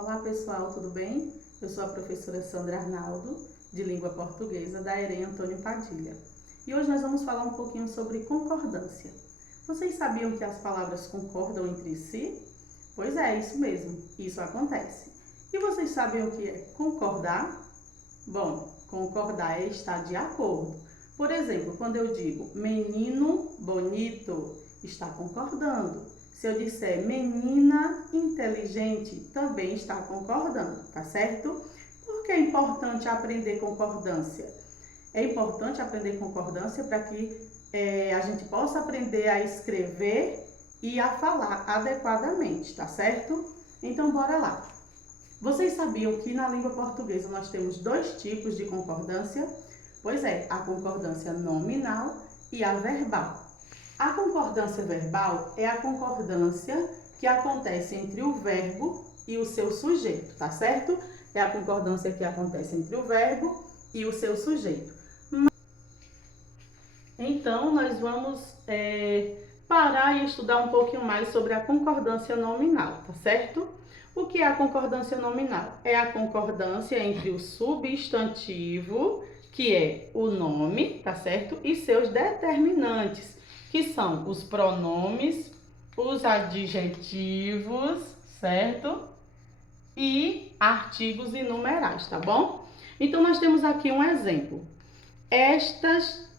Olá pessoal, tudo bem? Eu sou a professora Sandra Arnaldo, de Língua Portuguesa, da EREM Antônio Padilha. E hoje nós vamos falar um pouquinho sobre concordância. Vocês sabiam que as palavras concordam entre si? Pois é, isso mesmo, isso acontece. E vocês sabem o que é concordar? Bom, concordar é estar de acordo. Por exemplo, quando eu digo menino bonito, está concordando. Se eu disser menina inteligente, também está concordando, tá certo? Por que é importante aprender concordância? É importante aprender concordância para que a gente possa aprender a escrever e a falar adequadamente, tá certo? Então, bora lá. Vocês sabiam que na língua portuguesa nós temos dois tipos de concordância? Pois é, a concordância nominal e a verbal. A concordância verbal é a concordância que acontece entre o verbo e o seu sujeito, tá certo? É a concordância que acontece entre o verbo e o seu sujeito. Então, nós vamos parar e estudar um pouquinho mais sobre a concordância nominal, tá certo? O que é a concordância nominal? É a concordância entre o substantivo, que é o nome, tá certo? E seus determinantes, que são os pronomes, os adjetivos, certo? E artigos e numerais, tá bom? Então, nós temos aqui um exemplo. Estas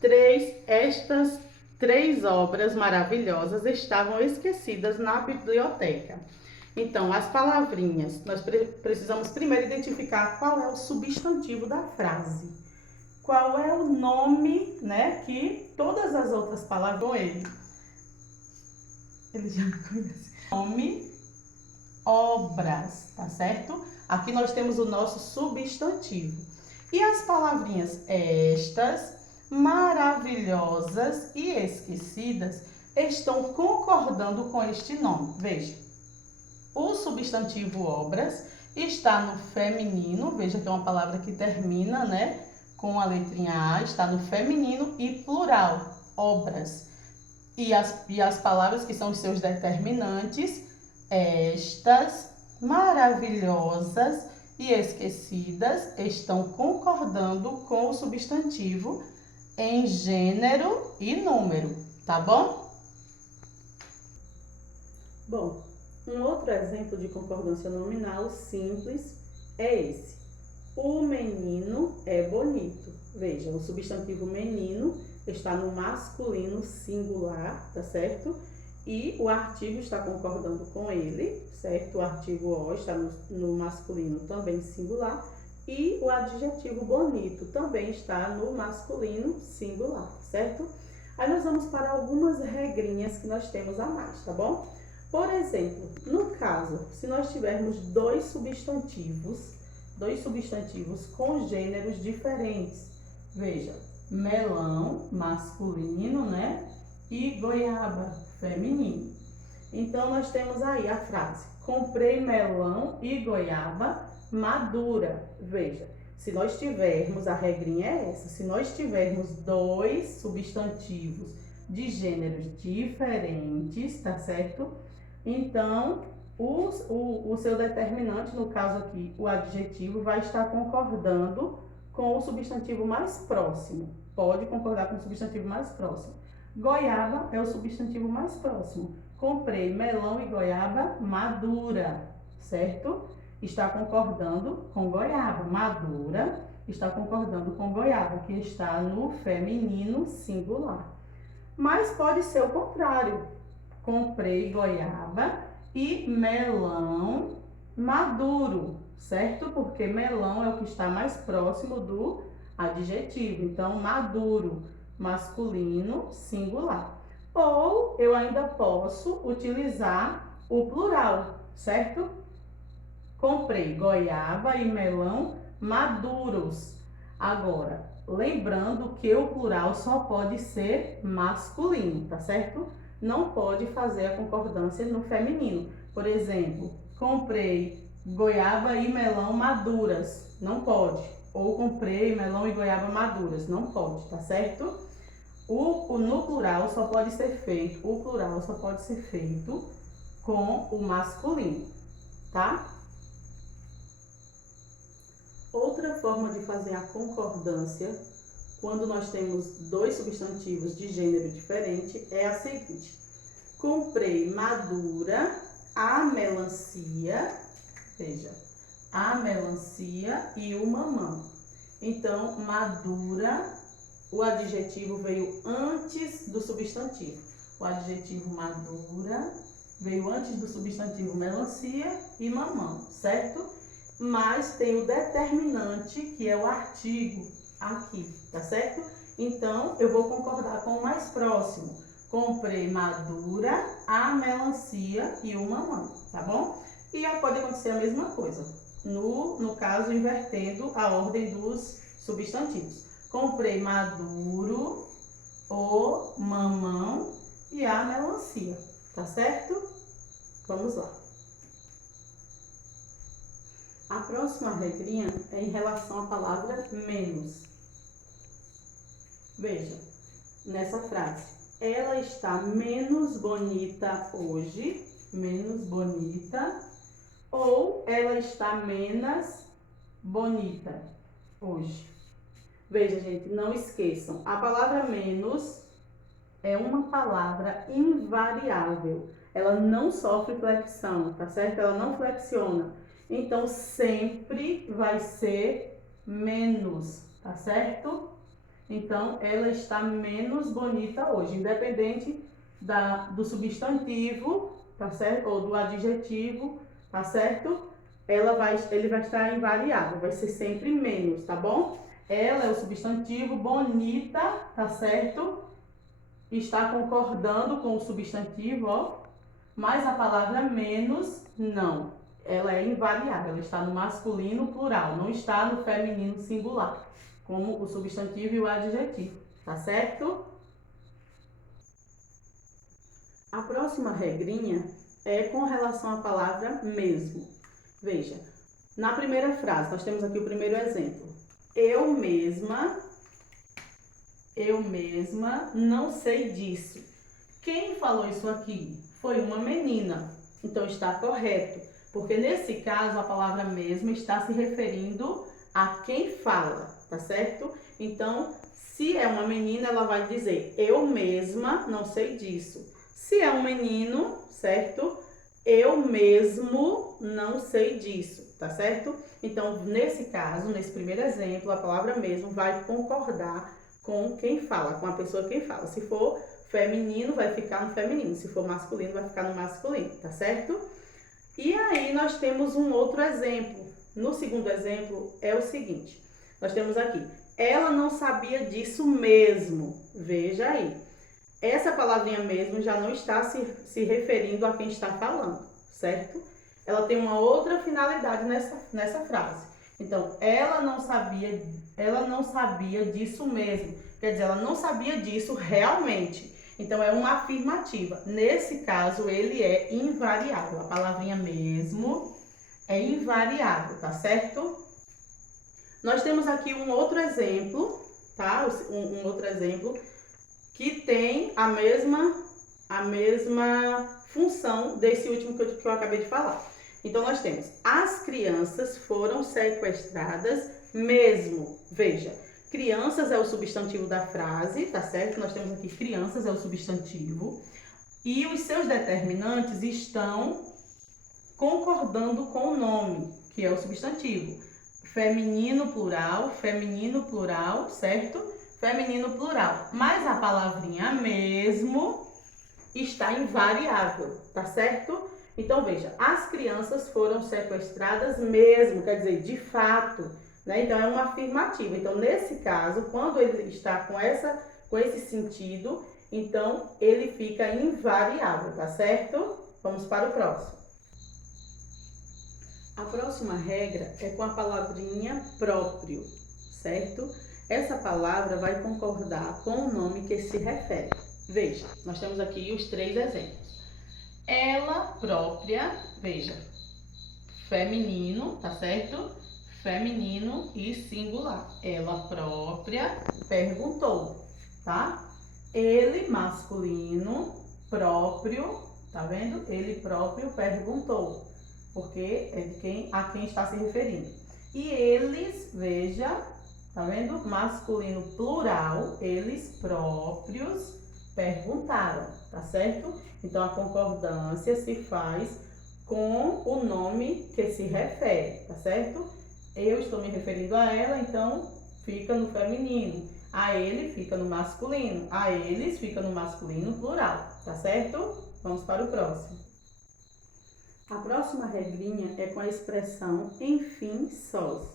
três obras maravilhosas estavam esquecidas na biblioteca. Então, as palavrinhas, nós precisamos primeiro identificar qual é o substantivo da frase. Qual é o nome, né, que todas as outras palavras com ele. Ele já me conhece. Nome, obras, tá certo? Aqui nós temos o nosso substantivo. E as palavrinhas estas, maravilhosas e esquecidas estão concordando com este nome. Veja, o substantivo obras está no feminino, veja que é uma palavra que termina, né, com a letrinha A, está no feminino e plural, obras. E as palavras que são os seus determinantes, estas, maravilhosas e esquecidas, estão concordando com o substantivo em gênero e número, tá bom? Bom, um outro exemplo de concordância nominal simples é esse. O menino é bonito. Veja, o substantivo menino está no masculino singular, tá certo? E o artigo está concordando com ele, certo? O artigo o está no masculino também singular. E o adjetivo bonito também está no masculino singular, certo? Aí nós vamos para algumas regrinhas que nós temos a mais, tá bom? Por exemplo, no caso, se nós tivermos dois substantivos com gêneros diferentes. Veja, melão, masculino, né? E goiaba, feminino. Então, nós temos aí a frase, comprei melão e goiaba madura. Veja, se nós tivermos, a regrinha é essa, se nós tivermos dois substantivos de gêneros diferentes, tá certo? Então, o seu determinante, no caso aqui, o adjetivo, vai estar concordando com o substantivo mais próximo. Pode concordar com o substantivo mais próximo. Goiaba é o substantivo mais próximo. Comprei melão e goiaba madura, certo? Está concordando com goiaba. Madura está concordando com goiaba, que está no feminino singular. Mas pode ser o contrário. Comprei goiaba e melão maduro, certo? Porque melão é o que está mais próximo do adjetivo. Então, maduro, masculino, singular. Ou eu ainda posso utilizar o plural, certo? Comprei goiaba e melão maduros. Agora, lembrando que o plural só pode ser masculino, tá certo? Não pode fazer a concordância no feminino. Por exemplo, comprei goiaba e melão maduras. Não pode. Ou comprei melão e goiaba maduras. Não pode, tá certo? No plural só pode ser feito, o plural só pode ser feito com o masculino, tá? forma de fazer a concordância, quando nós temos dois substantivos de gênero diferente, é a seguinte. Comprei madura a melancia, veja, a melancia e o mamão. Então, madura, o adjetivo veio antes do substantivo. O adjetivo madura veio antes do substantivo melancia e mamão, certo? Mas tem o determinante, que é o artigo aqui, tá certo? Então, eu vou concordar com o mais próximo. Comprei madura, a melancia e o mamão, tá bom? E pode acontecer a mesma coisa, no caso, invertendo a ordem dos substantivos. Comprei maduro, o mamão e a melancia, tá certo? Vamos lá. A próxima regrinha é em relação à palavra menos. Veja, nessa frase, ela está menos bonita hoje, menos bonita, ou ela está menos bonita hoje. Veja, gente, não esqueçam, a palavra menos é uma palavra invariável. Ela não sofre flexão, tá certo? Ela não flexiona. Então, sempre vai ser menos, tá certo? Então, ela está menos bonita hoje, independente do substantivo, tá certo? Ou do adjetivo, tá certo? Ele vai estar invariável, vai ser sempre menos, tá bom? Ela é o substantivo, bonita, tá certo? Está concordando com o substantivo, ó. Mas a palavra menos, não. Ela é invariável, ela está no masculino plural, não está no feminino singular, como o substantivo e o adjetivo, tá certo? A próxima regrinha é com relação à palavra mesmo. Veja, na primeira frase, nós temos aqui o primeiro exemplo. Eu mesma não sei disso. Quem falou isso aqui? Foi uma menina. Então está correto, porque nesse caso a palavra mesmo está se referindo a quem fala, tá certo? Então, se é uma menina, ela vai dizer eu mesma não sei disso. Se é um menino, certo? Eu mesmo não sei disso, tá certo? Então, nesse caso, nesse primeiro exemplo, a palavra mesmo vai concordar com quem fala, com a pessoa quem fala. Se for feminino, vai ficar no feminino. Se for masculino, vai ficar no masculino, tá certo? E aí, nós temos um outro exemplo. No segundo exemplo, é o seguinte. Nós temos aqui, ela não sabia disso mesmo. Veja aí. Essa palavrinha mesmo já não está se referindo a quem está falando, certo? Ela tem uma outra finalidade nessa frase. Então, ela não sabia disso mesmo. Quer dizer, ela não sabia disso realmente. Então, é uma afirmativa. Nesse caso, ele é invariável. A palavrinha mesmo é invariável, tá certo? Nós temos aqui um outro exemplo, tá? Um outro exemplo que tem a mesma função desse último que eu acabei de falar. Então, nós temos, as crianças foram sequestradas mesmo. Veja, crianças é o substantivo da frase, tá certo? Nós temos aqui crianças é o substantivo. E os seus determinantes estão concordando com o nome, que é o substantivo. Feminino plural, certo? Feminino plural. Mas a palavrinha mesmo está invariável, tá certo? Então, veja, as crianças foram sequestradas mesmo, quer dizer, de fato, né? Então, é uma afirmativa. Então, nesse caso, quando ele está com esse sentido, então, ele fica invariável, tá certo? Vamos para o próximo. A próxima regra é com a palavrinha próprio, certo? Essa palavra vai concordar com o nome que se refere. Veja, nós temos aqui os 3 exemplos. Ela própria, veja, feminino, tá certo? Feminino e singular. Ela própria perguntou, tá? Ele masculino, próprio, tá vendo? Ele próprio perguntou, porque é a quem está se referindo. E eles, veja, tá vendo? Masculino plural, eles próprios perguntaram, tá certo? Então, a concordância se faz com o nome que se refere, tá certo? Eu estou me referindo a ela, então fica no feminino. A ele fica no masculino. A eles fica no masculino plural, tá certo? Vamos para o próximo. A próxima regrinha é com a expressão enfim sós.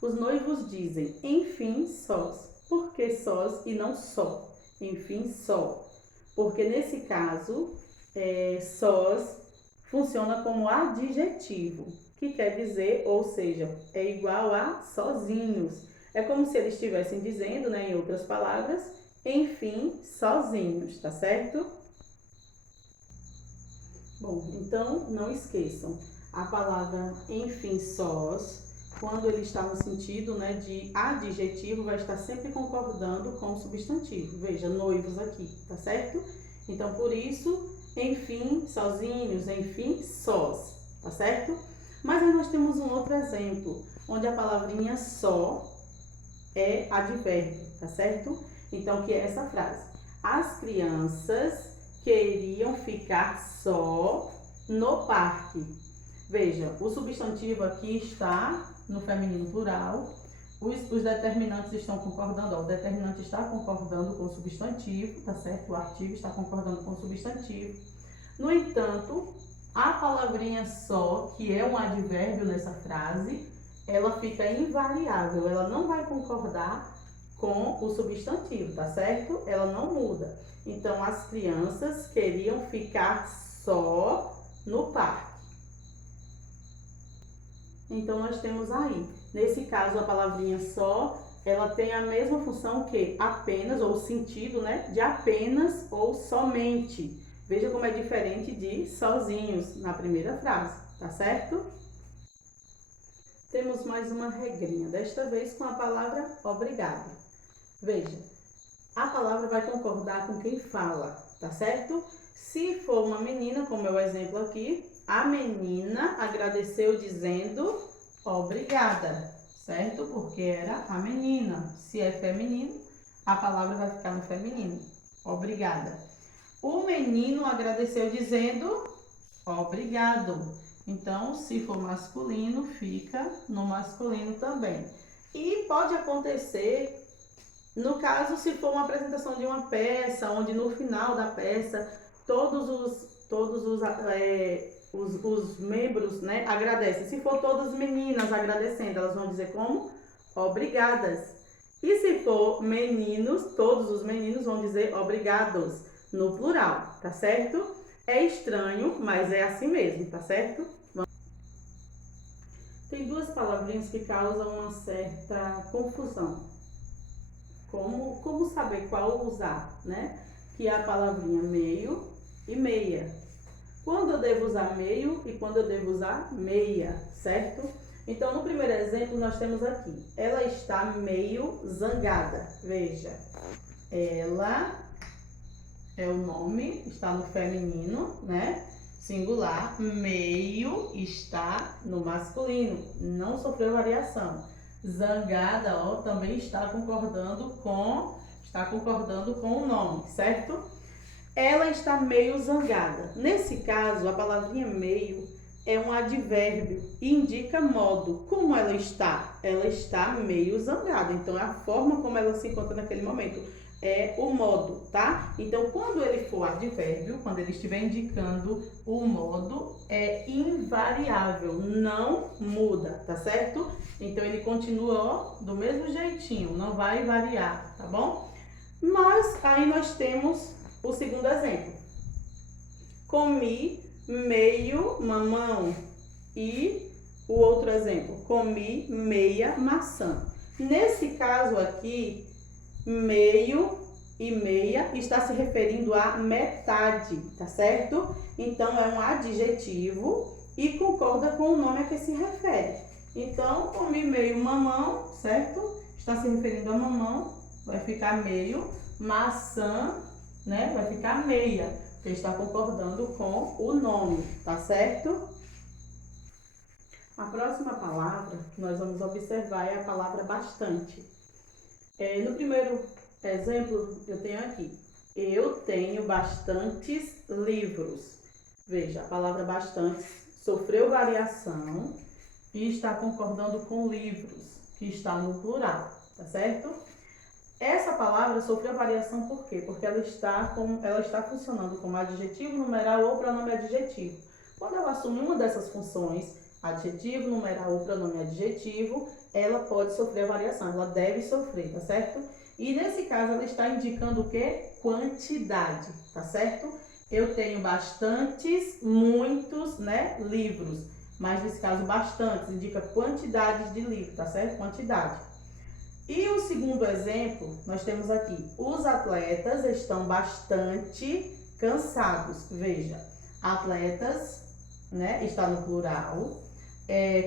Os noivos dizem enfim sós. Por que sós e não só? Enfim só. Porque nesse caso, sós funciona como adjetivo, que quer dizer, ou seja, é igual a sozinhos. É como se eles estivessem dizendo, né, em outras palavras, enfim, sozinhos, tá certo? Bom, então não esqueçam, a palavra enfim sós, quando ele está no sentido, né, de adjetivo, vai estar sempre concordando com o substantivo. Veja, noivos aqui, tá certo? Então, por isso, enfim, sozinhos, enfim, sós, tá certo? Mas aí nós temos um outro exemplo, onde a palavrinha só é advérbio, tá certo? Então, que é essa frase? As crianças queriam ficar só no parque. Veja, o substantivo aqui está no feminino plural. Os determinantes estão concordando, ó, o determinante está concordando com o substantivo, tá certo? O artigo está concordando com o substantivo. No entanto, a palavrinha só, que é um advérbio nessa frase, ela fica invariável, ela não vai concordar com o substantivo, tá certo? Ela não muda. Então, as crianças queriam ficar só no parque. Então, nós temos aí, nesse caso, a palavrinha só, ela tem a mesma função que apenas, ou sentido, né, de apenas ou somente. Veja como é diferente de sozinhos na primeira frase, tá certo? Temos mais uma regrinha, desta vez com a palavra obrigado. Veja, a palavra vai concordar com quem fala, tá certo? Se for uma menina, como é o exemplo aqui, a menina agradeceu dizendo obrigada, certo? Porque era a menina. Se é feminino, a palavra vai ficar no feminino, obrigada. O menino agradeceu dizendo obrigado. Então, se for masculino, fica no masculino também. E pode acontecer, no caso, se for uma apresentação de uma peça, onde no final da peça todos os membros, né, agradecem. Se for todas meninas agradecendo, elas vão dizer como? Obrigadas. E se for meninos, todos os meninos vão dizer obrigados, no plural, tá certo? É estranho, mas é assim mesmo, tá certo? Tem duas palavrinhas que causam uma certa confusão. Como saber qual usar, né? Que é a palavrinha meio e meia. Quando eu devo usar meio e quando eu devo usar meia, certo? Então, no primeiro exemplo, nós temos aqui, ela está meio zangada. Veja, ela é o nome, está no feminino, né? Singular, meio está no masculino, não sofreu variação. Zangada, ó, também está concordando com o nome, certo? Ela está meio zangada. Nesse caso, a palavrinha meio é um advérbio e indica modo. Como ela está? Ela está meio zangada. Então, é a forma como ela se encontra naquele momento. É o modo, tá? Então, quando ele for advérbio, quando ele estiver indicando o modo, é invariável, não muda, tá certo? Então, ele continua, ó, do mesmo jeitinho, não vai variar, tá bom? Mas, aí nós temos o segundo exemplo. Comi meio mamão. E o outro exemplo, comi meia maçã. Nesse caso aqui, meio e meia está se referindo a metade, tá certo? Então, é um adjetivo e concorda com o nome a que se refere. Então, comi meio mamão, certo? Está se referindo a mamão, vai ficar meio. Maçã, né? Vai ficar meia, porque está concordando com o nome, tá certo? A próxima palavra que nós vamos observar é a palavra bastante. No primeiro exemplo, eu tenho aqui, eu tenho bastantes livros. Veja, a palavra bastante sofreu variação e está concordando com livros, que está no plural, tá certo? Essa palavra sofreu variação por quê? Porque ela está funcionando como adjetivo, numeral ou pronome adjetivo. Quando ela assume uma dessas funções, adjetivo, numeral ou pronome adjetivo, ela pode sofrer variação, ela deve sofrer, tá certo? E nesse caso ela está indicando o quê? Quantidade, tá certo? Eu tenho bastantes, muitos, né, livros. Mas nesse caso bastantes indica quantidades de livros, tá certo? Quantidade. E o segundo exemplo, nós temos aqui, os atletas estão bastante cansados. Veja, atletas, né, está no plural,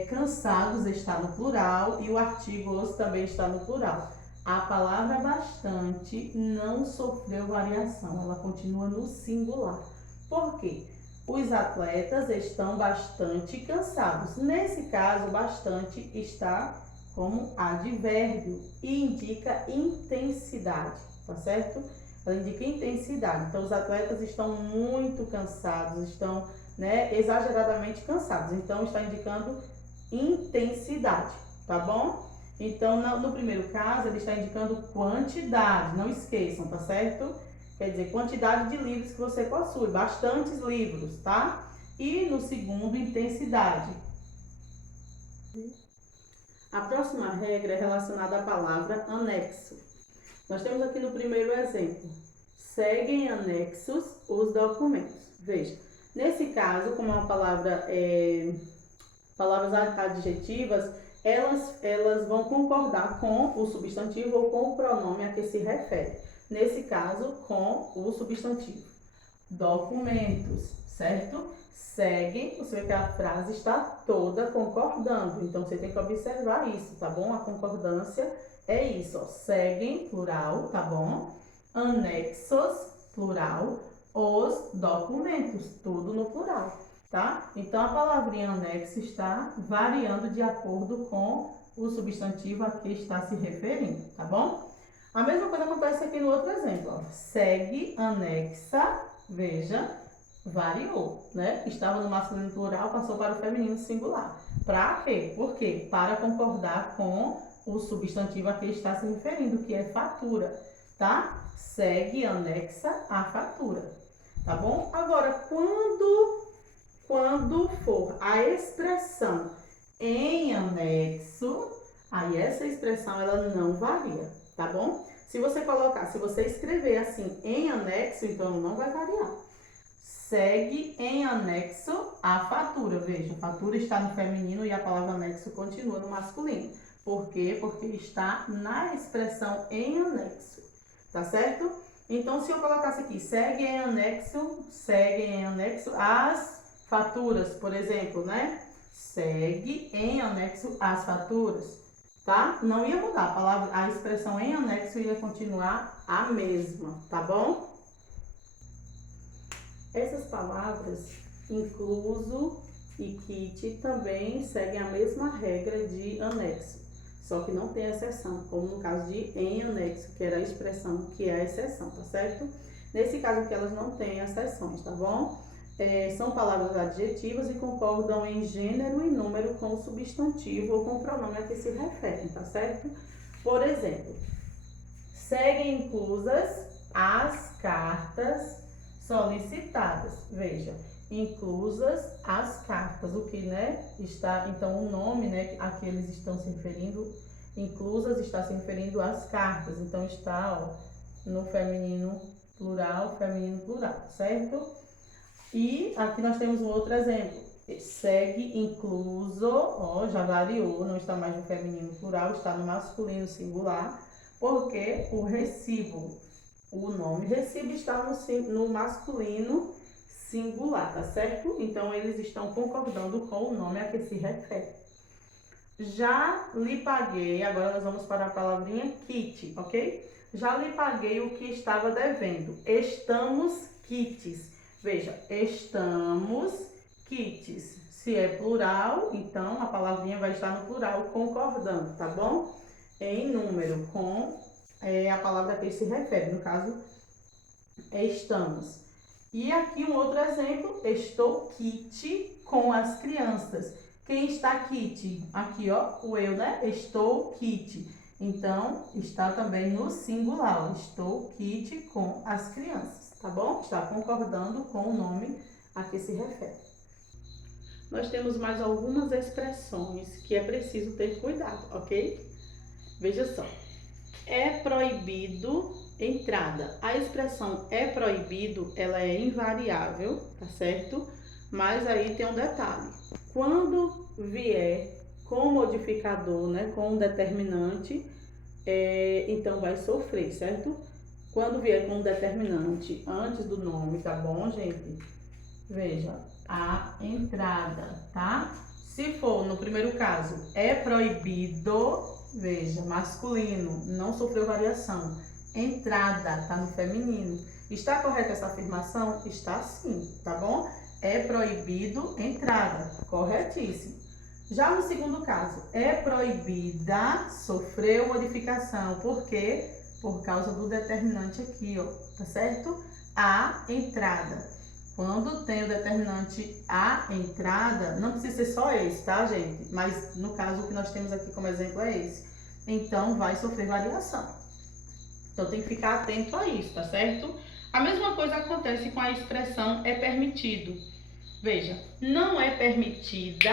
cansados está no plural e o artigo os também está no plural. A palavra bastante não sofreu variação, ela continua no singular. Por quê? Os atletas estão bastante cansados. Nesse caso, bastante está como advérbio e indica intensidade, tá certo? Ela indica intensidade. Então, os atletas estão muito cansados, estão, né, exageradamente cansados. Então, está indicando intensidade, tá bom? Então, no primeiro caso, ele está indicando quantidade, não esqueçam, tá certo? Quer dizer, quantidade de livros que você possui, bastantes livros, tá? E no segundo, intensidade. A próxima regra é relacionada à palavra anexo. Nós temos aqui no primeiro exemplo, seguem anexos os documentos. Veja, nesse caso, como é uma palavra, palavras adjetivas, elas vão concordar com o substantivo ou com o pronome a que se refere. Nesse caso, com o substantivo. Documentos, certo? Seguem, você vê que a frase está toda concordando. Então, você tem que observar isso, tá bom? A concordância é isso, ó. Seguem, plural, tá bom? Anexos, plural. Os documentos, tudo no plural, tá? Então, a palavrinha anexo está variando de acordo com o substantivo a que está se referindo, tá bom? A mesma coisa acontece aqui no outro exemplo, ó. Segue, anexa, veja, variou, né? Estava no masculino plural, passou para o feminino singular. Para quê? Por quê? Para concordar com o substantivo a que está se referindo, que é fatura, tá? Segue, anexa a fatura, tá bom? Agora, quando for a expressão em anexo, aí essa expressão ela não varia. Tá bom? Se você escrever assim em anexo, então não vai variar. Segue em anexo a fatura. Veja, a fatura está no feminino e a palavra anexo continua no masculino. Por quê? Porque está na expressão em anexo. Tá certo? Então, se eu colocasse aqui, segue em anexo as faturas, por exemplo, né? Segue em anexo as faturas. Tá? Não ia mudar, a expressão em anexo ia continuar a mesma, tá bom? Essas palavras, incluso e kit, também seguem a mesma regra de anexo, só que não tem exceção, como no caso de em anexo, que era a expressão que é a exceção, tá certo? Nesse caso aqui, elas não têm exceções, tá bom? São palavras adjetivas e concordam em gênero e número com o substantivo ou com o pronome a que se referem, tá certo? Por exemplo, seguem inclusas as cartas solicitadas. Veja, inclusas as cartas, o que, né, está, então o nome, né, a que eles estão se referindo, inclusas está se referindo às cartas, então está, ó, no feminino plural, certo? E aqui nós temos um outro exemplo. Segue incluso, ó, já variou, não está mais no feminino plural, está no masculino singular, porque o recibo, o nome recibo está no masculino singular, tá certo? Então, eles estão concordando com o nome a que se refere. Já lhe paguei, agora nós vamos para a palavrinha kit, ok? Já lhe paguei o que estava devendo. Estamos quites. Veja, estamos quites. Se é plural, então a palavrinha vai estar no plural, concordando, tá bom? Em número, com a palavra a que se refere, no caso, estamos. E aqui um outro exemplo, estou kit com as crianças. Quem está kit? Aqui, ó, o eu, né? Estou kit. Então, está também no singular. Estou kit com as crianças, tá bom? Está concordando com o nome a que se refere. Nós temos mais algumas expressões que é preciso ter cuidado, ok? Veja só. É proibido entrada. A expressão é proibido, ela é invariável, tá certo? Mas aí tem um detalhe. Quando vier com modificador, né, com um determinante, então vai sofrer, certo? Quando vier com um determinante antes do nome, tá bom, gente? Veja, a entrada, tá? Se for, no primeiro caso, é proibido, veja, masculino, não sofreu variação. Entrada, tá no feminino. Está correta essa afirmação? Está sim, tá bom? É proibido entrada, corretíssimo. Já no segundo caso, é proibida, sofreu modificação. Por quê? Por causa do determinante aqui, ó, tá certo? A entrada. Quando tem o determinante a entrada, não precisa ser só esse, tá, gente? Mas no caso, o que nós temos aqui como exemplo é esse. Então, vai sofrer variação. Então, tem que ficar atento a isso, tá certo? A mesma coisa acontece com a expressão é permitido. Veja, não é permitida,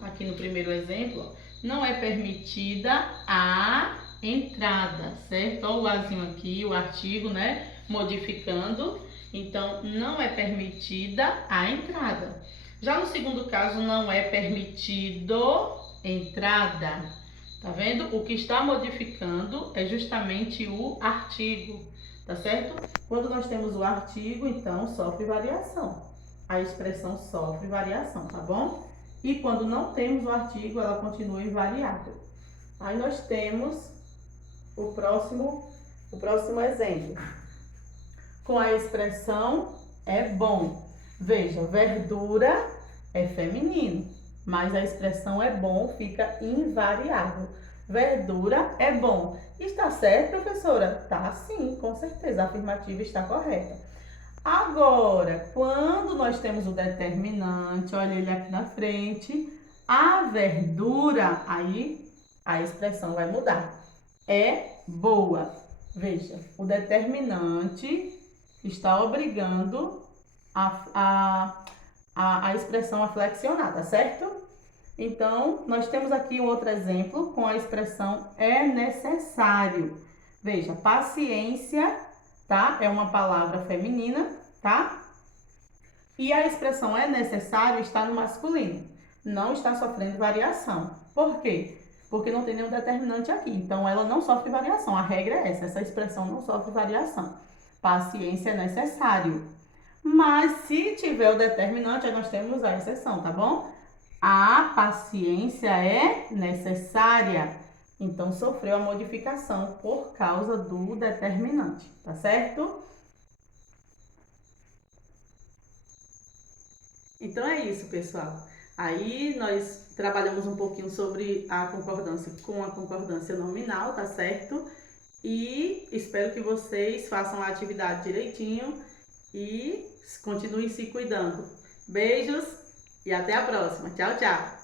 aqui no primeiro exemplo, ó, não é permitida a entrada, certo? Olha o azinho aqui, o artigo, né? Modificando. Então, não é permitida a entrada. Já no segundo caso, não é permitido entrada. Tá vendo? O que está modificando é justamente o artigo, tá certo? Quando nós temos o artigo, então, sofre variação. A expressão sofre variação, tá bom? E quando não temos o artigo, ela continua invariável. Aí nós temos o próximo exemplo. Com a expressão é bom. Veja, verdura é feminino, mas a expressão é bom fica invariável. Verdura é bom. Está certo, professora? Tá sim, com certeza. A afirmativa está correta. Agora, quando nós temos o determinante, olha ele aqui na frente, a verdura, aí a expressão vai mudar. É boa. Veja, o determinante está obrigando a expressão a flexionar, tá certo? Então, nós temos aqui um outro exemplo com a expressão é necessário. Veja, paciência, tá? É uma palavra feminina, tá? E a expressão é necessário está no masculino. Não está sofrendo variação. Por quê? Porque não tem nenhum determinante aqui. Então, ela não sofre variação. A regra é essa expressão não sofre variação. Paciência é necessário. Mas se tiver o determinante, aí nós temos a exceção, tá bom? A paciência é necessária. Então, sofreu a modificação por causa do determinante, tá certo? Então, é isso, pessoal. Aí, nós trabalhamos um pouquinho sobre a concordância com a concordância nominal, tá certo? E espero que vocês façam a atividade direitinho e continuem se cuidando. Beijos e até a próxima. Tchau, tchau!